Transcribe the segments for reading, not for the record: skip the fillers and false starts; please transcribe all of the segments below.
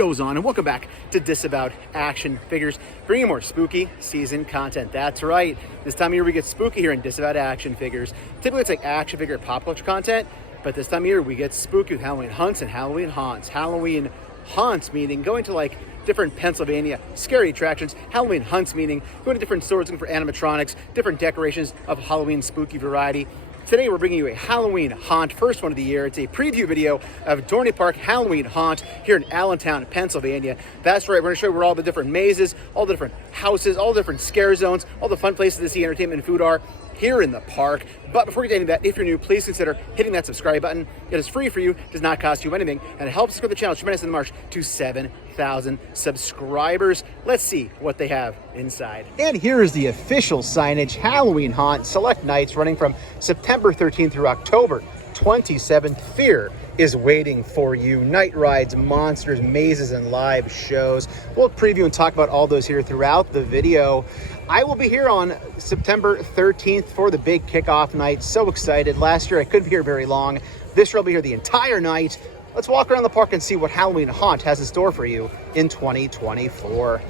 goes on? And welcome back to Disavowed Action Figures, bringing more spooky season content. That's right. This time of year we get spooky here in Disavowed Action Figures. Typically it's like action figure pop culture content, but this time of year we get spooky with Halloween hunts and Halloween haunts. Halloween haunts meaning going to like different Pennsylvania scary attractions. Halloween hunts meaning going to different stores looking for animatronics, different decorations of Halloween spooky variety. Today we're bringing you a Halloween haunt, first one of the year. It's a preview video of Dorney Park Halloween haunt here in Allentown, Pennsylvania. That's right, we're going to show you where all the different mazes, all the different houses, all the different scare zones, all the fun places to see entertainment and food are here in the park. But before we get into that, if you're new, please consider hitting that subscribe button. It is free for you, does not cost you anything, and it helps us grow the channel tremendously in the march to 7,000 subscribers. Let's see what they have inside. And here is the official signage. Halloween haunt, select nights running from September 13th through October 27th. Fear is waiting for you. Night rides, monsters, mazes, and live shows. We'll preview and talk about all those here throughout the video. I will be here on September 13th for the big kickoff night. So excited. Last year I couldn't be here very long. This year I'll be here the entire night. Let's walk around the park and see what Halloween haunt has in store for you in 2024.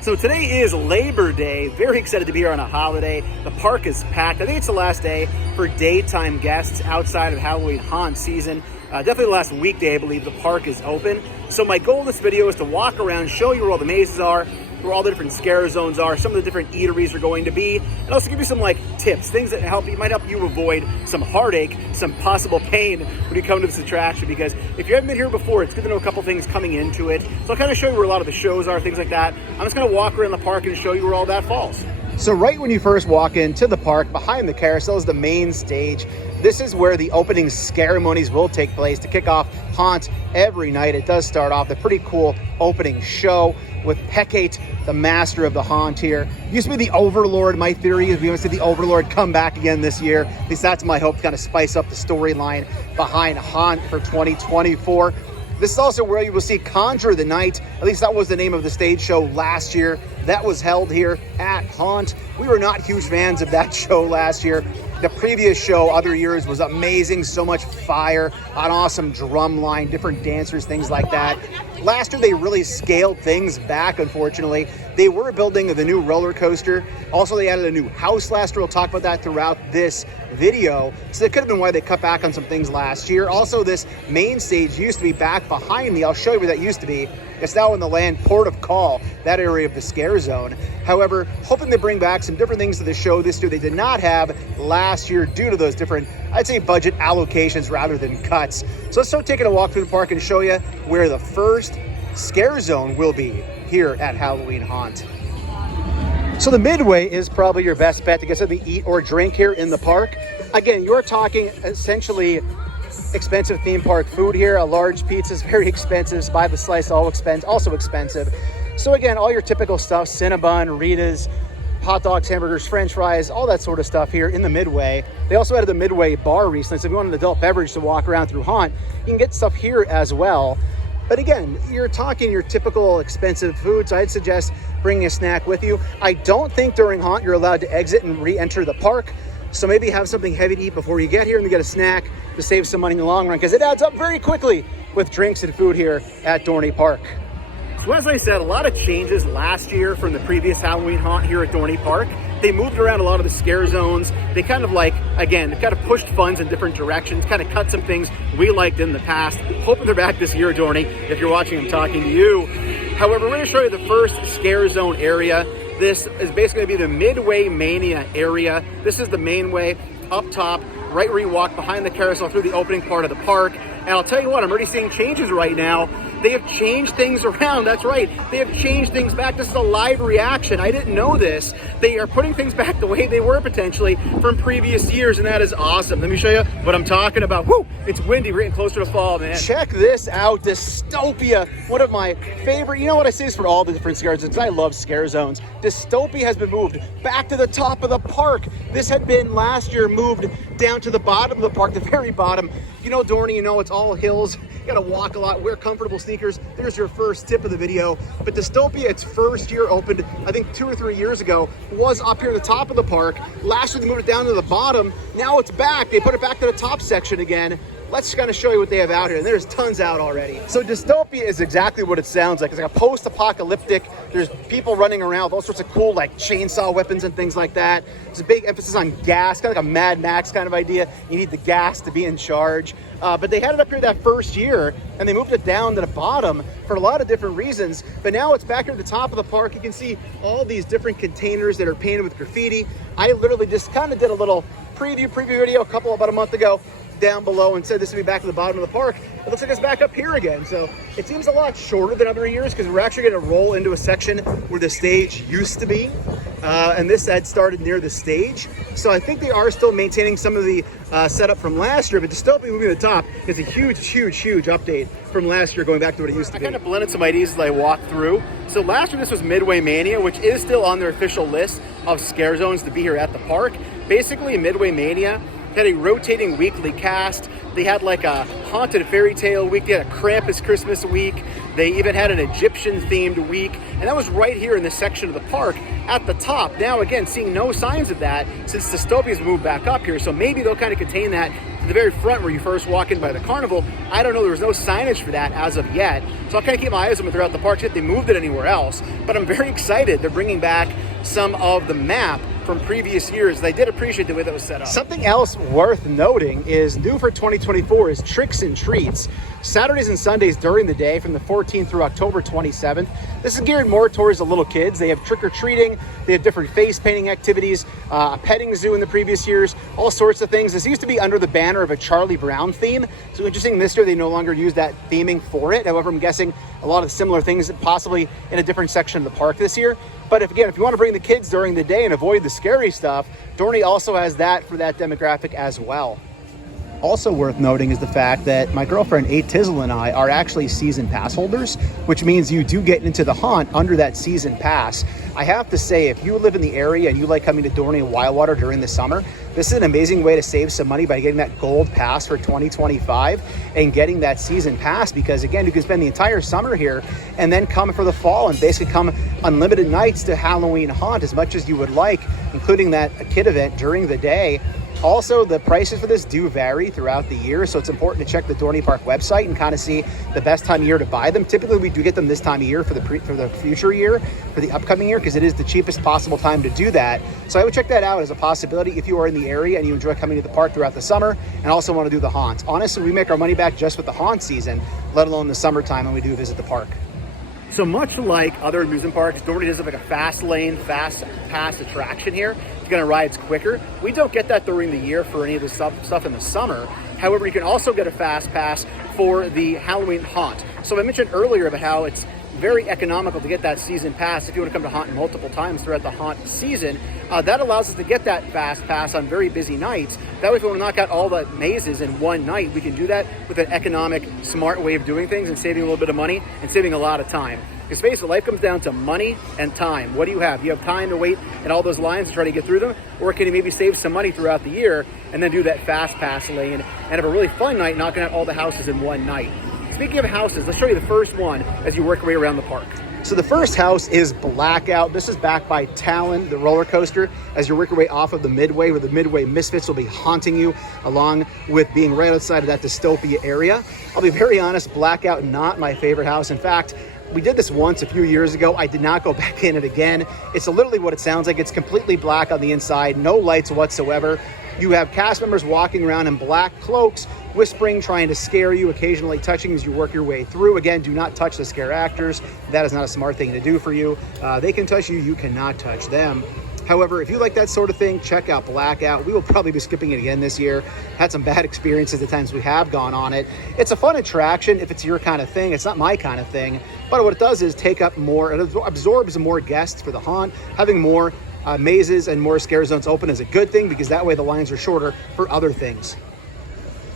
So today is Labor Day. Very excited to be here on a holiday. The park is packed. I think it's the last day for daytime guests outside of Halloween haunt season. Definitely the last weekday, I believe, the park is open. So my goal in this video is to walk around, show you where all the mazes are, where all the different scare zones are, some of the different eateries are going to be, and also give you some like tips, things that might help you avoid some heartache, some possible pain when you come to this attraction. Because if you haven't been here before, it's good to know a couple things coming into it. So I'll kind of show you where a lot of the shows are, things like that. I'm just going to walk around the park and show you where all that falls. So right when you first walk into the park, behind the carousel is the main stage. This is where the opening ceremonies will take place to kick off haunt every night. It does start off the pretty cool opening show with Hecate, the master of the haunt here. Used to be the Overlord. My theory is we want to see the Overlord come back again this year. At least that's my hope, to kind of spice up the storyline behind haunt for 2024. This is also where you will see Conjure the Night. At least that was the name of the stage show last year. That was held here at Haunt. We were not huge fans of that show last year. The previous show, other years, was amazing. So much fire, an awesome drum line, different dancers, things like that. Last year, they really scaled things back, unfortunately. They were building the new roller coaster. Also, they added a new house last year. We'll talk about that throughout this video. So that could have been why they cut back on some things last year. Also, this main stage used to be back behind me. I'll show you where that used to be. It's now in the land port of call, that area of the scare zone. However, hoping to bring back some different things to the show this year they did not have last year due to those different, I'd say, budget allocations rather than cuts. So let's start taking a walk through the park and show you where the first scare zone will be here at Halloween Haunt. So the midway is probably your best bet to get something to eat or drink here in the park. Again, you're talking essentially expensive theme park food here. A large pizza is very expensive. By the slice, also expensive. So again, all your typical stuff, Cinnabon, Rita's, hot dogs, hamburgers, french fries, all that sort of stuff here in the midway. They also added the midway bar recently, so if you want an adult beverage to walk around through Haunt, you can get stuff here as well. But again, you're talking your typical expensive foods. I'd suggest bringing a snack with you. I don't think during Haunt you're allowed to exit and re-enter the park. So maybe have something heavy to eat before you get here and get a snack to save some money in the long run, because it adds up very quickly with drinks and food here at Dorney Park. So as I said, a lot of changes last year from the previous Halloween haunt here at Dorney Park. They moved around a lot of the scare zones. They kind of pushed funds in different directions, kind of cut some things we liked in the past. Hoping they're back this year, Dorney. If you're watching, I'm talking to you. However, we're going to show you the first scare zone area. This is basically going to be the Midway Mania area. This is the main way up top, right where you walk behind the carousel through the opening part of the park. And I'll tell you what, I'm already seeing changes right now. They have changed things around. That's right. They have changed things back. This is a live reaction. I didn't know this. They are putting things back the way they were potentially from previous years, and that is awesome. Let me show you what I'm talking about. Woo! It's windy. We're getting closer to fall, man. Check this out. Dystopia. One of my favorite, you know what, I say this for all the different scare zones, I love scare zones. Dystopia has been moved back to the top of the park. This had been last year moved down to the bottom of the park, the very bottom. You know, Dorney, you know it's all hills. You gotta walk a lot, wear comfortable sneakers. There's your first tip of the video. But Dystopia, its first year opened, I think 2 or 3 years ago, was up here at the top of the park. Last year they moved it down to the bottom. Now it's back. They put it back to the top section again. let's kind of show you what they have out here. And there's tons out already. So Dystopia is exactly what it sounds like. It's like a post-apocalyptic. There's people running around with all sorts of cool like chainsaw weapons and things like that. There's a big emphasis on gas, kind of like a Mad Max kind of idea. You need the gas to be in charge. But they had it up here that first year, and they moved it down to the bottom for a lot of different reasons. But now it's back here at the top of the park. You can see all these different containers that are painted with graffiti. I literally just kind of did a little preview video about a month ago down below and said this would be back at the bottom of the park. It looks like it's back up here again. So it seems a lot shorter than other years because we're actually going to roll into a section where the stage used to be. And this had started near the stage. So I think they are still maintaining some of the setup from last year, but Dystopia moving to the top is a huge update from last year going back to what it used to be. I kind of blended some ideas as I walked through. So last year this was Midway Mania, which is still on their official list of scare zones to be here at the park. Basically, Midway Mania had a rotating weekly cast. They had like a haunted fairy tale week. They had a Krampus Christmas week. They even had an Egyptian themed week. And that was right here in this section of the park at the top. Now, again, seeing no signs of that since Dystopia's moved back up here. So maybe they'll kind of contain that to the very front where you first walk in by the carnival. I don't know. There was no signage for that as of yet. So I'll kind of keep my eyes on it throughout the park. See if they moved it anywhere else. But I'm very excited. They're bringing back some of the map from previous years. They did appreciate the way that was set up. Something else worth noting is new for 2024 is Tricks and Treats. Saturdays and Sundays during the day from the 14th through October 27th. This is geared more towards the little kids. They have trick-or-treating, they have different face painting activities, a petting zoo in the previous years, all sorts of things. This used to be under the banner of a Charlie Brown theme. So interesting, this year they no longer use that theming for it. However, I'm guessing a lot of similar things possibly in a different section of the park this year. But if you want to bring the kids during the day and avoid the scary stuff, Dorney also has that for that demographic as well. Also worth noting is the fact that my girlfriend A Tizzle and I are actually season pass holders, which means you do get into the haunt under that season pass. I have to say, if you live in the area and you like coming to Dorney and Wildwater during the summer, this is an amazing way to save some money by getting that gold pass for 2025 and getting that season pass, because again, you can spend the entire summer here and then come for the fall and basically come unlimited nights to Halloween haunt as much as you would like, including that kid event during the day. Also, the prices for this do vary throughout the year, so it's important to check the Dorney Park website and kind of see the best time of year to buy them. Typically, we do get them this time of year for the future year, for the upcoming year, because it is the cheapest possible time to do that. So I would check that out as a possibility if you are in the area and you enjoy coming to the park throughout the summer and also want to do the haunts. Honestly, we make our money back just with the haunt season, let alone the summertime when we do visit the park. So much like other amusement parks, Dorney does have like a fast lane, fast pass attraction here. It's gonna rides quicker. We don't get that during the year for any of the stuff in the summer. However, you can also get a fast pass for the Halloween haunt. So I mentioned earlier about how it's very economical to get that season pass if you want to come to haunt multiple times throughout the haunt season. That allows us to get that fast pass on very busy nights. That way, if we want to knock out all the mazes in one night, we can do that with an economic, smart way of doing things and saving a little bit of money and saving a lot of time. Because basically, life comes down to money and time. What do you have? You have time to wait in all those lines to try to get through them, or can you maybe save some money throughout the year and then do that fast pass lane and have a really fun night knocking out all the houses in one night? Speaking of houses, let's show you the first one as you work your way around the park. So the first house is Blackout. This is backed by Talon, the roller coaster, as you work your way off of the Midway, where the Midway Misfits will be haunting you, along with being right outside of that Dystopia area. I'll be very honest, Blackout, not my favorite house. In fact, we did this once a few years ago. I did not go back in it again. It's literally what it sounds like. It's completely black on the inside, no lights whatsoever. You have cast members walking around in black cloaks, whispering, trying to scare you, occasionally touching as you work your way through. Again, do not touch the scare actors. That is not a smart thing to do for you. They can touch you, you cannot touch them. However, if you like that sort of thing, check out Blackout. We will probably be skipping it again this year. Had some bad experiences the times we have gone on it. It's a fun attraction if it's your kind of thing. It's not my kind of thing. But what it does is take up more, it absorbs more guests for the haunt. Having more mazes and more scare zones open is a good thing, because that way the lines are shorter for other things.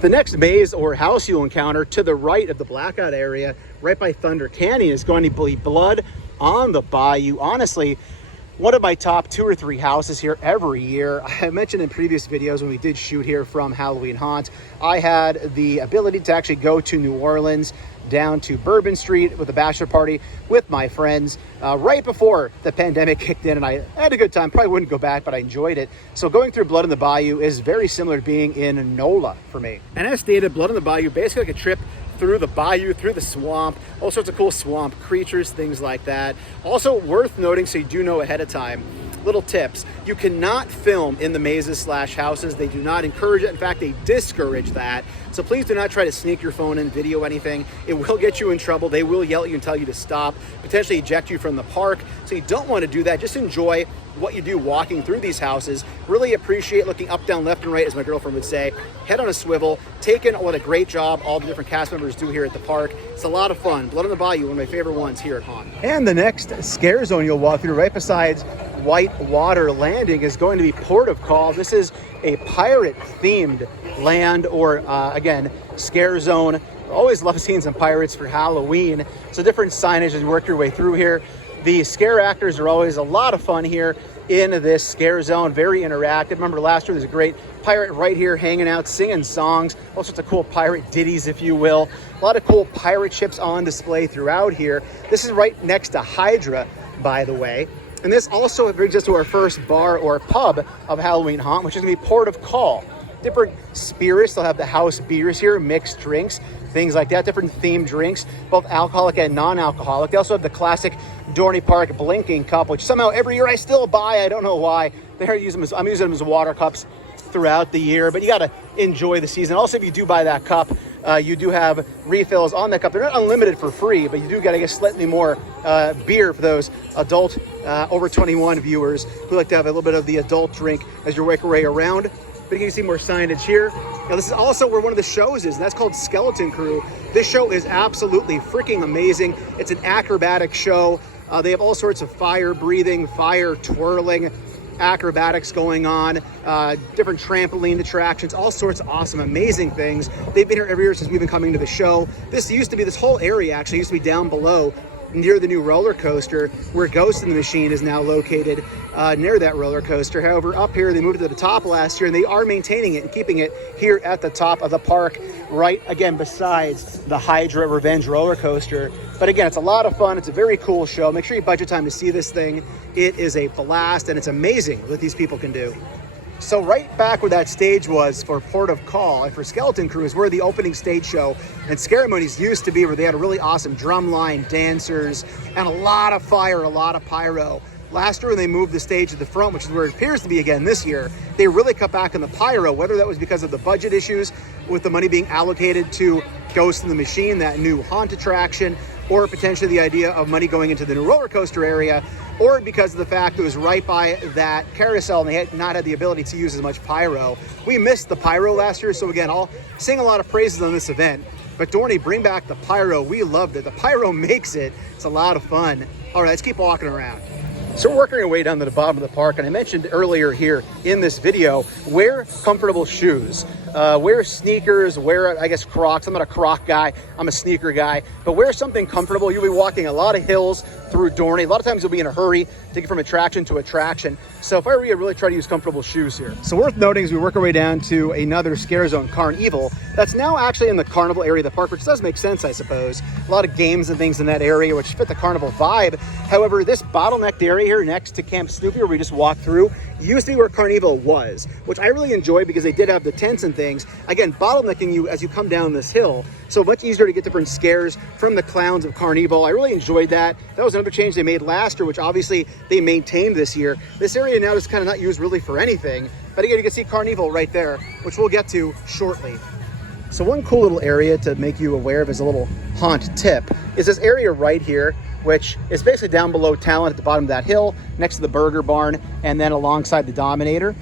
The next maze or house you'll encounter to the right of the Blackout area, right by Thunder Canyon, is going to be Blood on the Bayou. Honestly, one of my top 2 or 3 houses here every year. I mentioned in previous videos when we did shoot here from Halloween Haunt, I had the ability to actually go to New Orleans down to Bourbon Street with a bachelor party with my friends right before the pandemic kicked in, and I had a good time. Probably wouldn't go back, but I enjoyed it. So going through Blood in the Bayou is very similar to being in NOLA for me. And as stated, Blood in the Bayou, basically like a trip through the bayou, through the swamp, all sorts of cool swamp creatures, things like that. Also worth noting, so you do know ahead of time, little tips: you cannot film in the mazes / houses. They do not encourage it. In fact, they discourage that. So please do not try to sneak your phone and video anything. It will get you in trouble. They will yell at you and tell you to stop, potentially eject you from the park. So you don't want to do that. Just enjoy what you do walking through these houses. Really appreciate looking up, down, left, and right, as my girlfriend would say. Head on a swivel. Take in what a great job all the different cast members do here at the park. It's a lot of fun. Blood in the Bayou, one of my favorite ones here at Haunt. And the next scare zone you'll walk through right besides White Water Landing is going to be Port of Call. This is a pirate-themed land, or again, scare zone. Always love seeing some pirates for Halloween. So different signage as you work your way through here. The scare actors are always a lot of fun here in this scare zone, very interactive. Remember last year, there's a great pirate right here hanging out, singing songs, all sorts of cool pirate ditties, if you will. A lot of cool pirate ships on display throughout here. This is right next to Hydra, by the way. And this also brings us to our first bar or pub of Halloween Haunt, which is gonna be Port of Call. Different spirits, they'll have the house beers here, mixed drinks, things like that, different themed drinks, both alcoholic and non-alcoholic. They also have the classic Dorney Park blinking cup, which somehow every year I still buy. I don't know why. I'm using them as water cups throughout the year, but you gotta enjoy the season. Also, if you do buy that cup, you do have refills on that cup. They're not unlimited for free, but you do gotta get slightly more beer for those adult over 21 viewers who like to have a little bit of the adult drink as you work your way around. But you can see more signage here. Now this is also where one of the shows is, and that's called Skeleton Crew. This show is absolutely freaking amazing. It's an acrobatic show. They have all sorts of fire breathing, fire twirling, acrobatics going on, different trampoline attractions, all sorts of awesome, amazing things. They've been here every year since we've been coming to the show. This whole area actually used to be down below near the new roller coaster where Ghost in the Machine is now located, near that roller coaster. However, up here they moved it to the top last year, and they are maintaining it and keeping it here at the top of the park, right again besides the Hydra Revenge roller coaster. But again, it's a lot of fun. It's a very cool show. Make sure you budget time to see this thing. It is a blast, and it's amazing what these people can do. So right back where that stage was for Port of Call and for Skeleton Crew is where the opening stage show and Scaramonies used to be, where they had a really awesome drum line, dancers, and a lot of fire, a lot of pyro. Last year when they moved the stage to the front, which is where it appears to be again this year, they really cut back on the pyro, whether that was because of the budget issues with the money being allocated to Ghost in the Machine, that new haunt attraction, or potentially the idea of money going into the new roller coaster area, or because of the fact it was right by that carousel and they had not had the ability to use as much pyro. We missed the pyro last year, so again, I'll sing a lot of praises on this event. But Dorney, bring back the pyro. We loved it. The pyro makes it. It's a lot of fun. All right, let's keep walking around. So we're working our way down to the bottom of the park, and I mentioned earlier here in this video, wear comfortable shoes. Wear sneakers, wear, I guess, Crocs. I'm not a Croc guy, I'm a sneaker guy, but wear something comfortable. You'll be walking a lot of hills through Dorney. A lot of times you'll be in a hurry to get from attraction to attraction. So if I were you, I'd really try to use comfortable shoes here. So worth noting as we work our way down to another scare zone, Carnival, that's now actually in the carnival area of the park, which does make sense, I suppose. A lot of games and things in that area which fit the carnival vibe. However, this bottlenecked area here next to Camp Snoopy, where we just walked through, used to be where Carnival was, which I really enjoy because they did have the tents and things. Again, bottlenecking you as you come down this hill. So much easier to get different scares from the clowns of Carnival. I really enjoyed that. That was another change they made last year, which obviously they maintained this year. This area now is kind of not used really for anything. But again, you can see Carnival right there, which we'll get to shortly. So one cool little area to make you aware of as a little haunt tip is this area right here, which is basically down below Talent at the bottom of that hill, next to the Burger Barn, and then alongside the Dominator.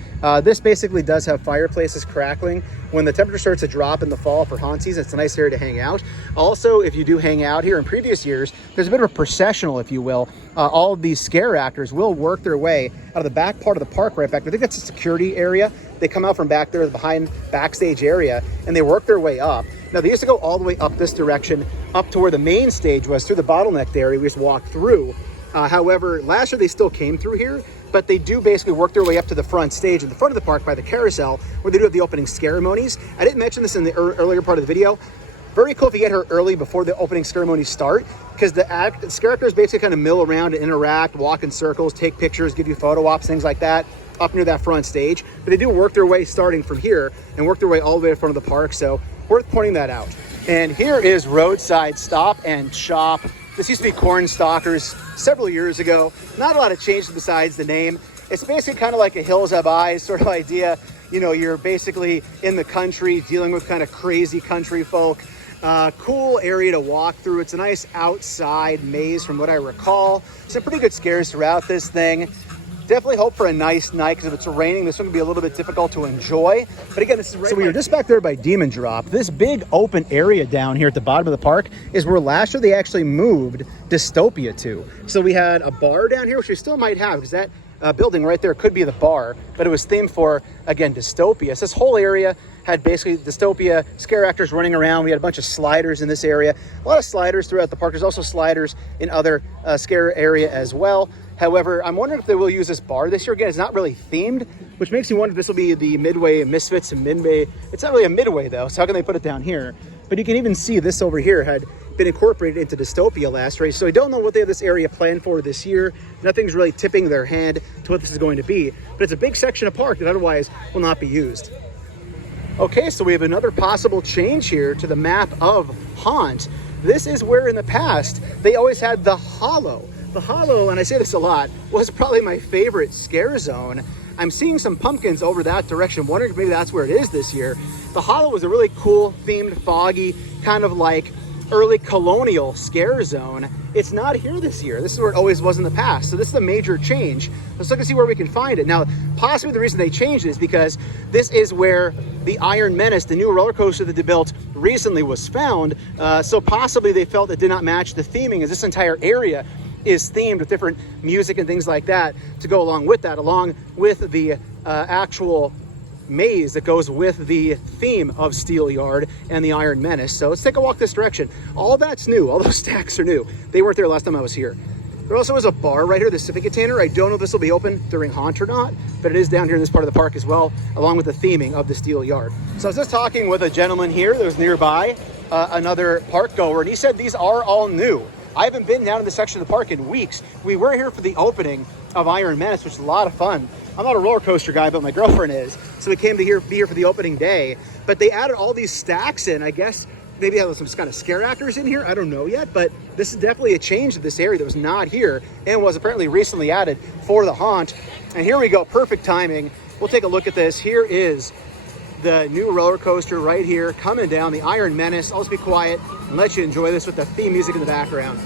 This basically does have fireplaces crackling. When the temperature starts to drop in the fall for haunt season, it's a nice area to hang out. Also, if you do hang out here in previous years, there's a bit of a processional, if you will. All of these scare actors will work their way out of the back part of the park right back there. I think that's a security area. They come out from back there, the behind backstage area, and they work their way up. Now, they used to go all the way up this direction, up to where the main stage was, through the bottlenecked area. We just walked through. However, last year they still came through here, but they do basically work their way up to the front stage in the front of the park by the carousel, where they do have the opening ceremonies. I didn't mention this in the earlier part of the video. Very cool if you get here early before the opening ceremonies start, because the scare actors basically kind of mill around and interact, walk in circles, take pictures, give you photo ops, things like that, up near that front stage. But they do work their way starting from here and work their way all the way in front of the park, so worth pointing that out. And here is Roadside Stop and Shop. This used to be Corn Stalkers several years ago. Not a lot of change besides the name. It's basically kind of like a Hills Have Eyes sort of idea. You know, you're basically in the country dealing with kind of crazy country folk. Cool area to walk through. It's a nice outside maze from what I recall. Some pretty good scares throughout this thing. Definitely hope for a nice night, because if it's raining, this one can be a little bit difficult to enjoy. But again, this is right. So we were just back there by Demon Drop. This big open area down here at the bottom of the park is where last year they actually moved Dystopia to. So we had a bar down here, which we still might have, because that building right there could be the bar, but it was themed for, again, Dystopia. So this whole area had basically Dystopia scare actors running around. We had a bunch of sliders in this area. A lot of sliders throughout the park. There's also sliders in other scare area as well. However, I'm wondering if they will use this bar this year. Again, it's not really themed, which makes me wonder if this will be the Midway Misfits and Midway. It's not really a Midway though, so how can they put it down here? But you can even see this over here had been incorporated into Dystopia last race. So I don't know what they have this area planned for this year. Nothing's really tipping their hand to what this is going to be, but it's a big section of park that otherwise will not be used. Okay, so we have another possible change here to the map of Haunt. This is where in the past, they always had the Hollow. The Hollow, and I say this a lot, was probably my favorite scare zone. I'm seeing some pumpkins over that direction, wondering if maybe that's where it is this year. The Hollow was a really cool, themed, foggy, kind of like early colonial scare zone. It's not here this year. This is where it always was in the past. So this is a major change. Let's look and see where we can find it. Now, possibly the reason they changed it is because this is where the Iron Menace, the new roller coaster that they built recently, was found. So possibly they felt it did not match the theming, as this entire area is themed with different music and things like that to go along with that, along with the actual maze that goes with the theme of Steel Yard and the Iron Menace. So let's take a walk this direction. All that's new. All those stacks are new. They weren't there last time I was here. There also is a bar right here, the Civic Container. I don't know if this will be open during Haunt or not, but it is down here in this part of the park as well, along with the theming of the Steel Yard. So I was just talking with a gentleman here that was nearby, another park goer, and he said these are all new. I haven't been down in this section of the park in weeks. We were here for the opening of Iron Menace, which is a lot of fun. I'm not a roller coaster guy, but my girlfriend is. So we came to be here for the opening day. But they added all these stacks in. I guess maybe have some kind of scare actors in here. I don't know yet, but this is definitely a change to this area that was not here and was apparently recently added for the Haunt. And here we go, perfect timing. We'll take a look at this. Here is the new roller coaster right here coming down, the Iron Menace. I'll just be quiet and let you enjoy this with the theme music in the background.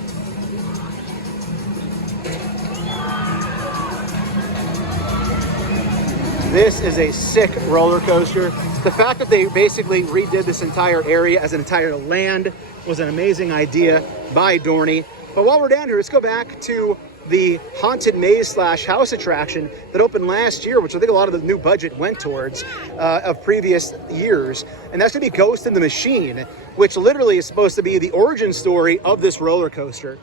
This is a sick roller coaster. The fact that they basically redid this entire area as an entire land was an amazing idea by Dorney. But while we're down here, let's go back to the Haunted Maze / house attraction that opened last year, which I think a lot of the new budget went towards of previous years. And that's gonna be Ghost in the Machine, which literally is supposed to be the origin story of this roller coaster.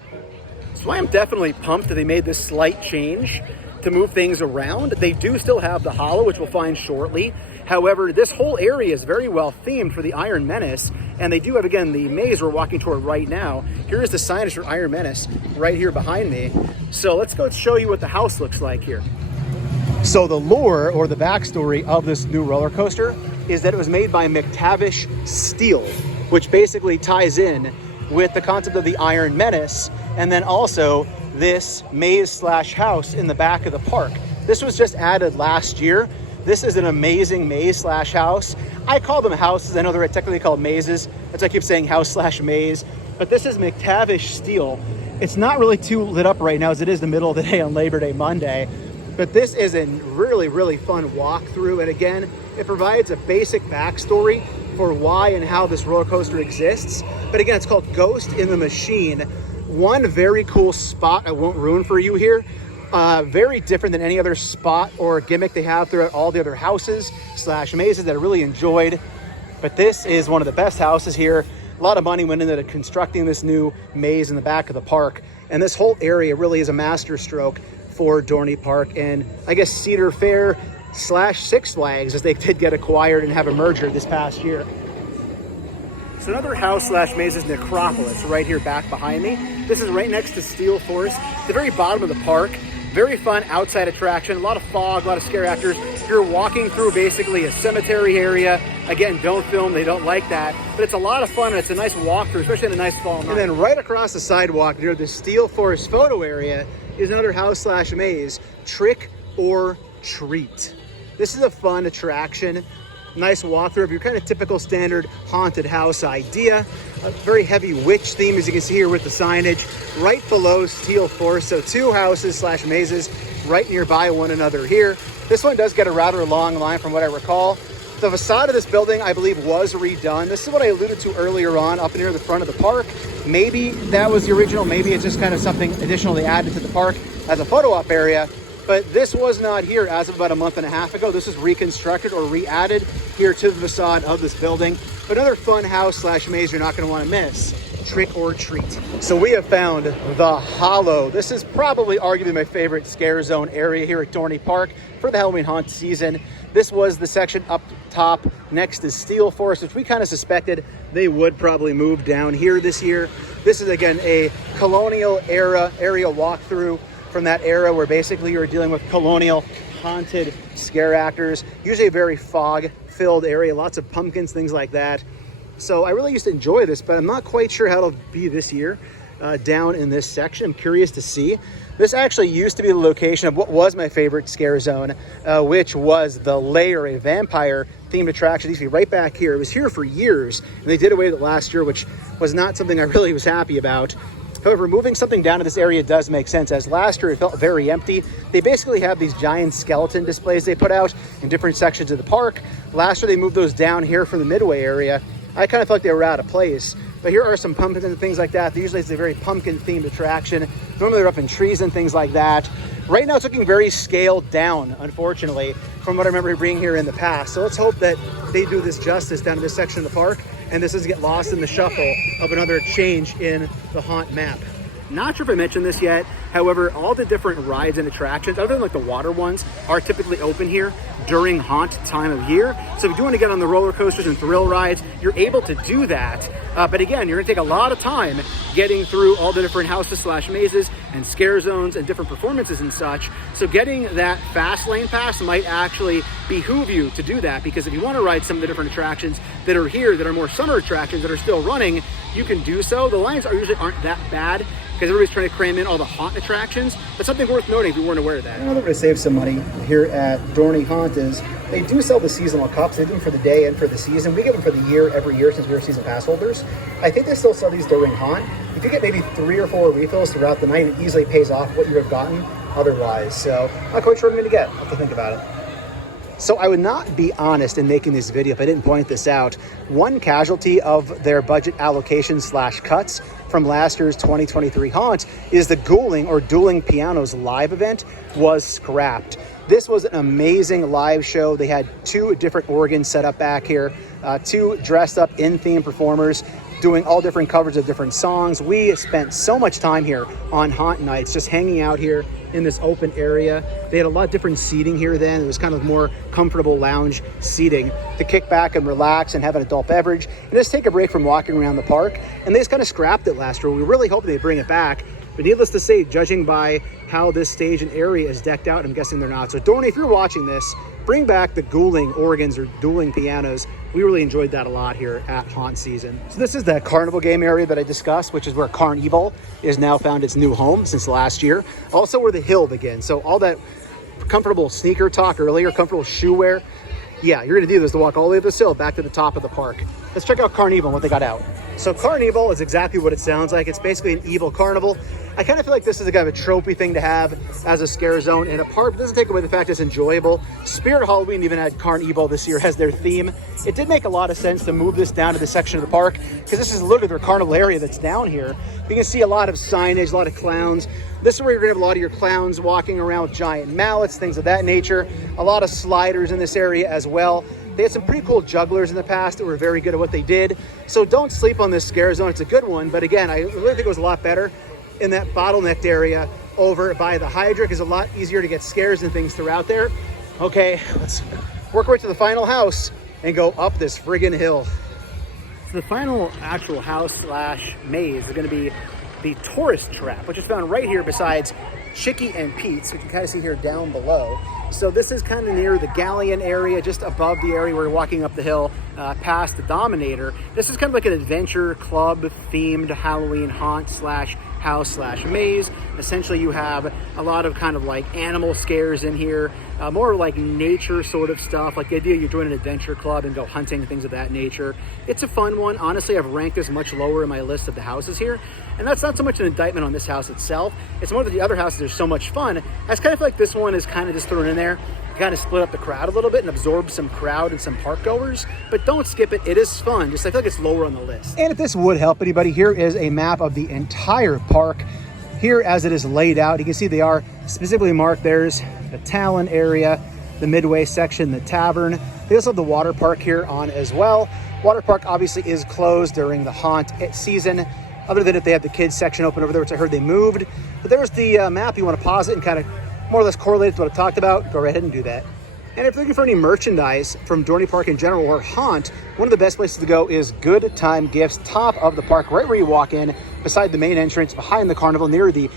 So I am definitely pumped that they made this slight change to move things around. They do still have the Hollow, which we'll find shortly. However, this whole area is very well themed for the Iron Menace, and they do have, again, the maze we're walking toward right now. Here is the signage for Iron Menace right here behind me. So let's go show you what the house looks like here. So the lore, or the backstory of this new roller coaster, is that it was made by McTavish Steel, which basically ties in with the concept of the Iron Menace, and then also this maze / house in the back of the park. This was just added last year. This is an amazing maze / house. I call them houses. I know they're technically called mazes. That's why I keep saying house / maze. But this is McTavish Steel. It's not really too lit up right now as it is the middle of the day on Labor Day Monday. But this is a really, really fun walkthrough. And again, it provides a basic backstory for why and how this roller coaster exists. But again, it's called Ghost in the Machine. One very cool spot I won't ruin for you here. Very different than any other spot or gimmick they have throughout all the other houses / mazes that I really enjoyed. But this is one of the best houses here. A lot of money went into constructing this new maze in the back of the park. And this whole area really is a masterstroke for Dorney Park and I guess Cedar Fair / Six Flags, as they did get acquired and have a merger this past year. So another house slash mazes necropolis right here back behind me. This is right next to Steel Forest, the very bottom of the park. Very fun outside attraction, a lot of fog, a lot of scare actors. You're walking through basically a cemetery area. Again, don't film, they don't like that. But it's a lot of fun and it's a nice walkthrough, especially in a nice fall night. And then right across the sidewalk near the Steel Forest photo area is another house slash maze, Trick or Treat. This is a fun attraction. Nice walkthrough of your kind of typical standard haunted house idea. A very heavy witch theme, as you can see here with the signage, right below Steel Forest. So two houses slash mazes right nearby one another here. This one does get a rather long line from what I recall. The facade of this building, I believe, was redone. This is what I alluded to earlier on up near the front of the park. Maybe that was the original. Maybe it's just kind of something additional they added to the park as a photo op area. But this was not here as of about a month and a half ago. This was reconstructed or re-added here to the facade of this building. But another fun house slash maze you're not going to want to miss, Trick or Treat. So we have found the Hollow. This is probably arguably my favorite scare zone area here at Dorney Park for the Halloween haunt season. This was the section up top next to Steel Forest, which we kind of suspected they would probably move down here this year. This is, again, a colonial era area walkthrough from that era where basically you're dealing with colonial haunted scare actors, usually a very fog-filled area, lots of pumpkins, things like that. So I really used to enjoy this, but I'm not quite sure how it'll be this year down in this section. I'm curious to see. This actually used to be the location of what was my favorite scare zone, which was the Lair, a vampire-themed attraction. It used to be right back here. It was here for years, and they did away with it last year, which was not something I really was happy about. However, moving something down to this area does make sense, as last year it felt very empty. They basically have these giant skeleton displays they put out in different sections of the park. Last year they moved those down here from the Midway area. I kind of felt like they were out of place. But here are some pumpkins and things like that. Usually it's a very pumpkin-themed attraction. Normally they're up in trees and things like that. Right now it's looking very scaled down, unfortunately, from what I remember being here in the past. So let's hope that they do this justice down to this section of the park, and this doesn't get lost in the shuffle of another change in the haunt map. Not sure if I mentioned this yet. However, all the different rides and attractions, other than like the water ones, are typically open here during haunt time of year. So if you do want to get on the roller coasters and thrill rides, you're able to do that. But again, you're gonna take a lot of time getting through all the different houses slash mazes and scare zones and different performances and such. So getting that fast lane pass might actually behoove you to do that, because if you want to ride some of the different attractions that are here that are more summer attractions that are still running, you can do so. The lines usually aren't that bad, because everybody's trying to cram in all the haunt attractions. But something worth noting if you weren't aware of that. Another way to save some money here at Dorney Haunt is they do sell the seasonal cups. They do them for the day and for the season. We get them for the year every year since we're season pass holders. I think they still sell these during haunt. If you get maybe 3 or 4 refills throughout the night, it easily pays off what you have gotten otherwise. So not quite sure what I'm going to get. I'll have to think about it. So I would not be honest in making this video if I didn't point this out. One casualty of their budget allocation slash cuts from last year's 2023 haunt is the Ghouling or Dueling Pianos live event was scrapped. This was an amazing live show. They had 2 different organs set up back here, 2 dressed up in theme performers doing all different covers of different songs. We spent so much time here on haunt nights just hanging out here in this open area. They had a lot of different seating here then. It was kind of more comfortable lounge seating to kick back and relax and have an adult beverage and just take a break from walking around the park. And they just kind of scrapped it last year. We really hope they bring it back. But needless to say, judging by how this stage and area is decked out, I'm guessing they're not. So Dorney, if you're watching this, bring back the Ghouling organs or Dueling Pianos. We really enjoyed that a lot here at haunt season. So this is that carnival game area that I discussed, which is where Carnival is now found its new home since last year. Also where the hill begins. So all that comfortable sneaker talk earlier, comfortable shoe wear. Yeah, you're gonna do this to walk all the way up this hill back to the top of the park. Let's check out Carnival and what they got out. So Carnival is exactly what it sounds like. It's basically an evil carnival. I kind of feel like this is a kind of a tropey thing to have as a scare zone in a park. It doesn't take away the fact it's enjoyable. Spirit Halloween even had Carnival this year as their theme. It did make a lot of sense to move this down to this section of the park because this is literally their carnival area that's down here. You can see a lot of signage, a lot of clowns. This is where you're gonna have a lot of your clowns walking around with giant mallets, things of that nature. A lot of sliders in this area as well. They had some pretty cool jugglers in the past that were very good at what they did. So don't sleep on this scare zone. It's a good one. But again, I really think it was a lot better in that bottlenecked area over by the Hydra, because it's a lot easier to get scares and things throughout there. Okay, let's work our way to the final house and go up this friggin' hill. So the final actual house slash maze is going to be the tourist trap, which is found right here besides Chicky and Pete's, which you can kind of see here down below. So this is kind of near the Galleon area, just above the area where you're walking up the hill past the Dominator. This is kind of like an adventure club themed Halloween haunt slash house slash maze. Essentially you have a lot of kind of like animal scares in here, more like nature sort of stuff, like the idea you join an adventure club and go hunting, things of that nature. It's a fun one. Honestly, I've ranked this much lower in my list of the houses here, and that's not so much an indictment on this house itself. It's more that the other houses are so much fun. I just kind of feel like this one is kind of just thrown in there, kind of split up the crowd a little bit and absorb some crowd and some park goers, but don't skip it. It is fun. Just I feel like it's lower on the list. And if this would help anybody, here is a map of the entire park here as it is laid out. You can see they are specifically marked. There's the Talon area, the Midway section, the Tavern. They also have the water park here on as well. Water park obviously is closed during the haunt season, other than if they have the kids section open over there, which I heard they moved. But there's the map. You want to pause it and kind of more or less correlated to what I've talked about, go right ahead and do that. And if you're looking for any merchandise from Dorney Park in general or haunt, one of the best places to go is Good Time Gifts, top of the park, right where you walk in, beside the main entrance, behind the carnival, near the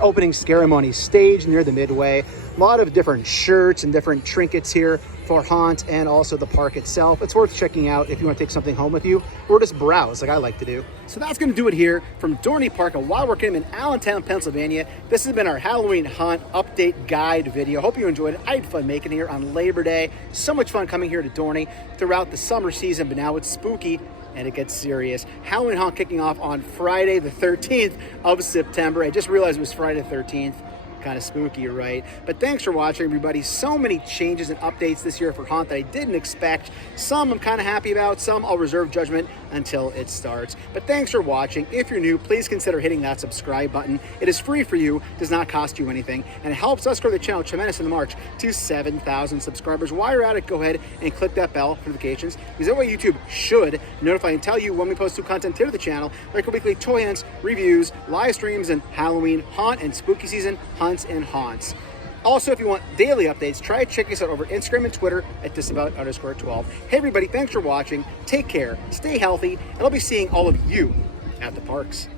opening ceremony stage, near the Midway. A lot of different shirts and different trinkets here for haunt and also the park itself. It's worth checking out if you want to take something home with you or just browse like I like to do. So that's going to do it here from Dorney Park, a Wild Work in Allentown, Pennsylvania. This has been our Halloween haunt update guide video. Hope you enjoyed it. I had fun making it here on Labor Day. So much fun coming here to Dorney throughout the summer season, but now it's spooky and it gets serious. Halloween haunt kicking off on Friday the 13th of September. I just realized it was Friday the 13th. Kind of spooky, right? But thanks for watching, everybody. So many changes and updates this year for haunt that I didn't expect. Some I'm kind of happy about, some I'll reserve judgment until it starts. But thanks for watching. If you're new, please consider hitting that subscribe button. It is free for you, does not cost you anything, and it helps us grow the channel tremendous in the march to 7,000 subscribers. While you're at it, go ahead and click that bell for notifications, because that way YouTube should notify and tell you when we post new content here to the channel, like weekly toy hunts, reviews, live streams, and Halloween haunt and spooky season hunts and haunts. Also, if you want daily updates, try checking us out over Instagram and Twitter at Disavowed_12. Hey everybody, thanks for watching. Take care, stay healthy, and I'll be seeing all of you at the parks.